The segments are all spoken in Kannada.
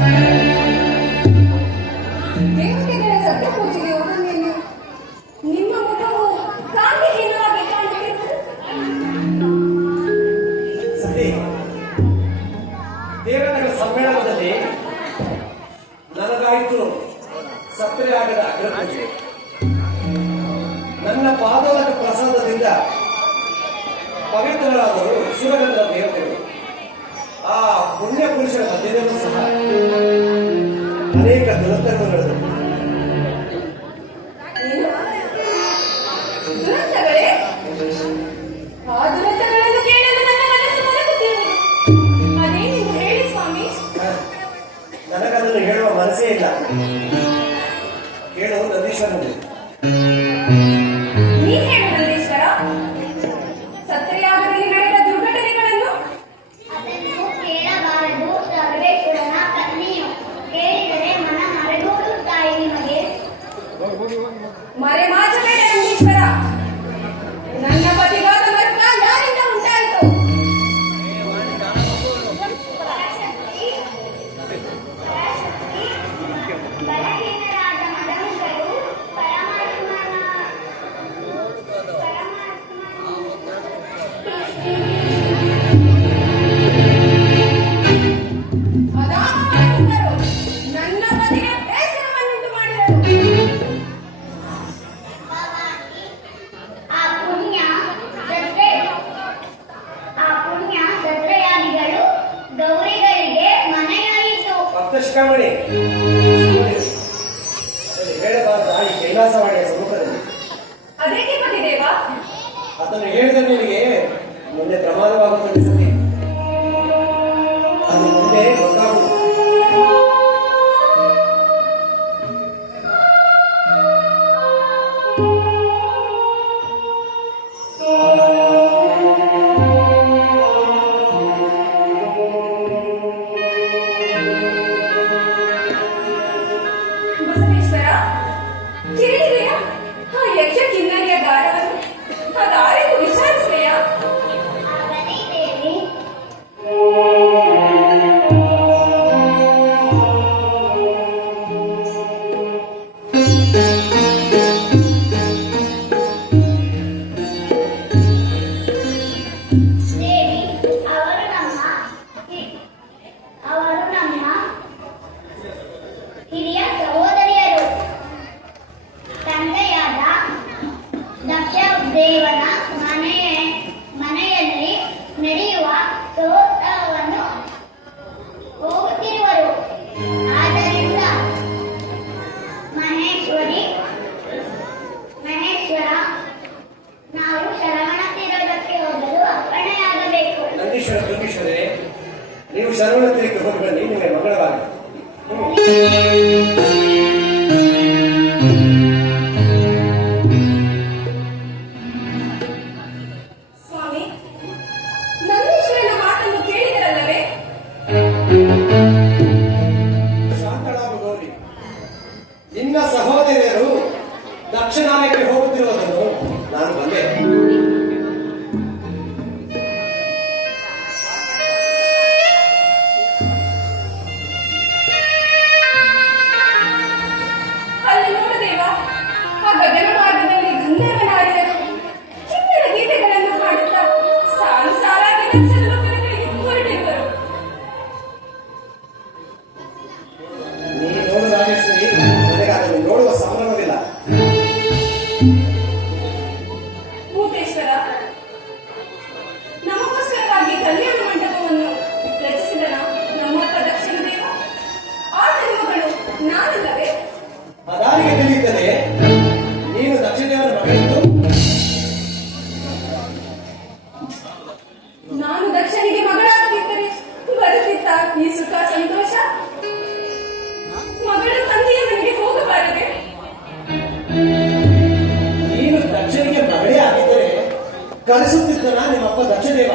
see. ಸ್ತ್ರೀಯ ಪುರುಷರ ಮಧ್ಯದಲ್ಲೂ ಸಹ ಅನೇಕ ದುರಂತಗಳು ಚಲನಚಿತ್ರಕ್ಕೆ ಹೋಗಿ ನಿಮಗೆ ಮಂಗಳವಾರ. ನಿನ್ನ ಸಹೋದರಿಯರು ದಕ್ಷಿಣಾಲಯಕ್ಕೆ ಹೋಗುತ್ತಿರುವುದನ್ನು ನಾನು ಬಂದೆ. ಕಲಿಸುತ್ತಿದ್ದ ನಿಮ್ಮ ಅಪ್ಪ ದಕ್ಷದೇವ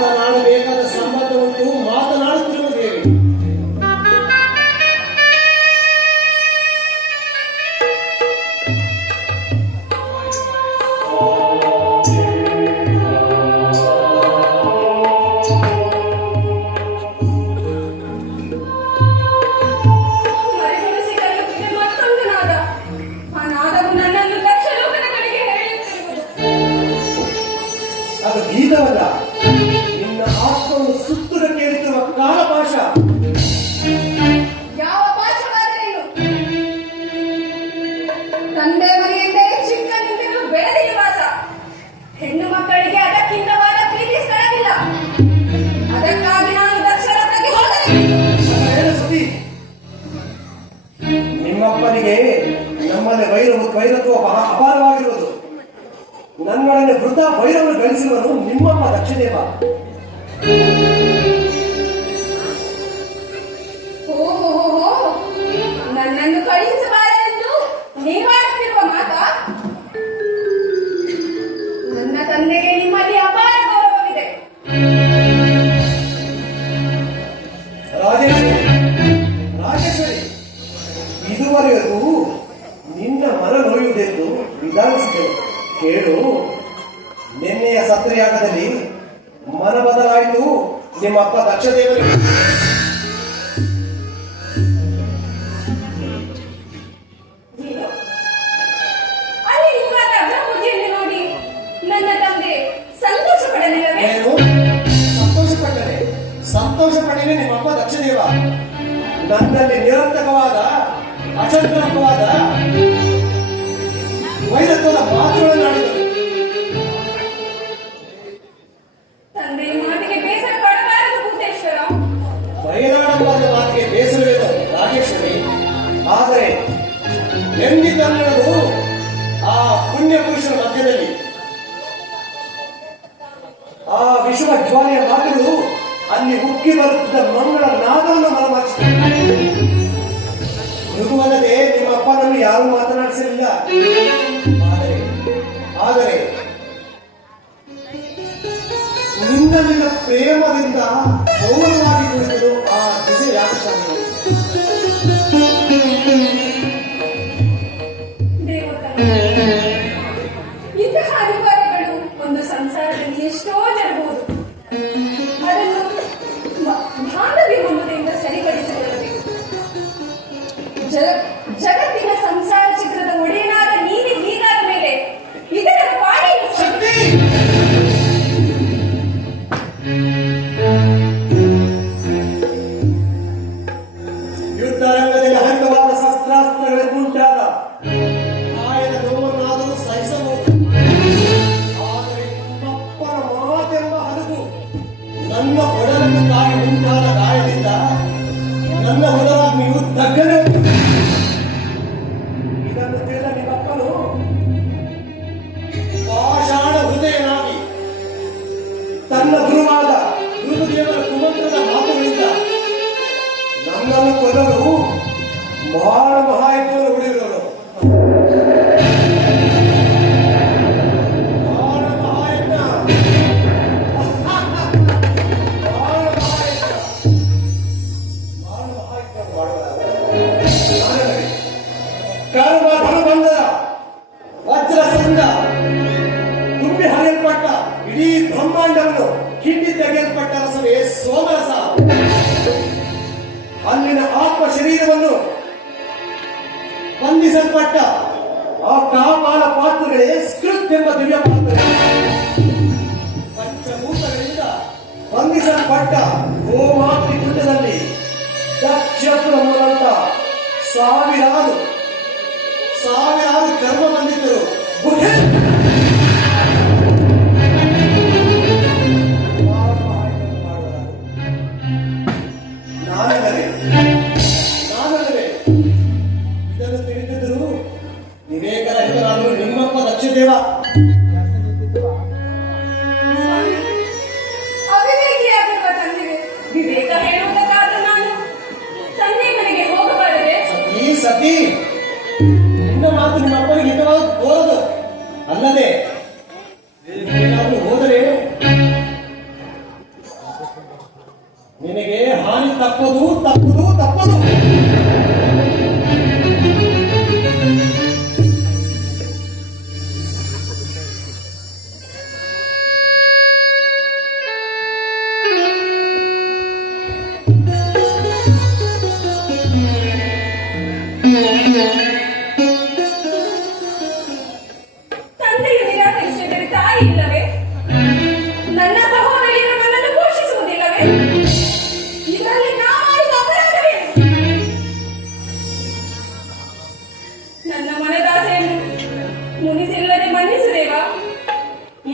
ಸಾಧನ ಬೇಕ ಆದರೆ ನಂದಿ ಆ ಪುಣ್ಯಪುರುಷರ ಮಧ್ಯದಲ್ಲಿ ಆ ವಿಶ್ವ ಜ್ವಾಲೆಯ ಮಾತುಗಳು ಅಲ್ಲಿ ಉಕ್ಕಿ ಬರುತ್ತಿದ್ದ ಮಂಗಳ ನಾದವನ್ನು ಮನಮಾಚಿಸಿದೆ ಮೃದುವಲ್ಲದೆ ನಿಮ್ಮ ಅಪ್ಪನನ್ನು ಯಾರು ಮಾತನಾಡಿಸಲಿಲ್ಲ. ಆದರೆ ಆದರೆ, ನಿನ್ನ ಪ್ರೇಮದಿಂದ ಗೌರವವಾಗಿ ಕುಳಿತು ಆ ದಿವ್ಯ ಯಾಕೆ ಪಾತ್ರಗಳೇ ಸ್ಕ್ರಿಪ್ಟ್ ಎಂಬ ದಿವ್ಯ ಪಾತ್ರ ಪಂಚಭೂತಗಳಿಂದ ಬಂಧಿಸಲ್ಪಟ್ಟ ಗೋಮಾತೃಕೃತದಲ್ಲಿ ದಕ್ಷಪುರ ಮೂಲಂತ ಸಾವಿರಾರು ಸಾವಿರಾರು ಕರ್ಮ ಬಂಧಿತರು の上に恵まれた中では。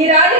நீராடி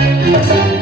Thank you.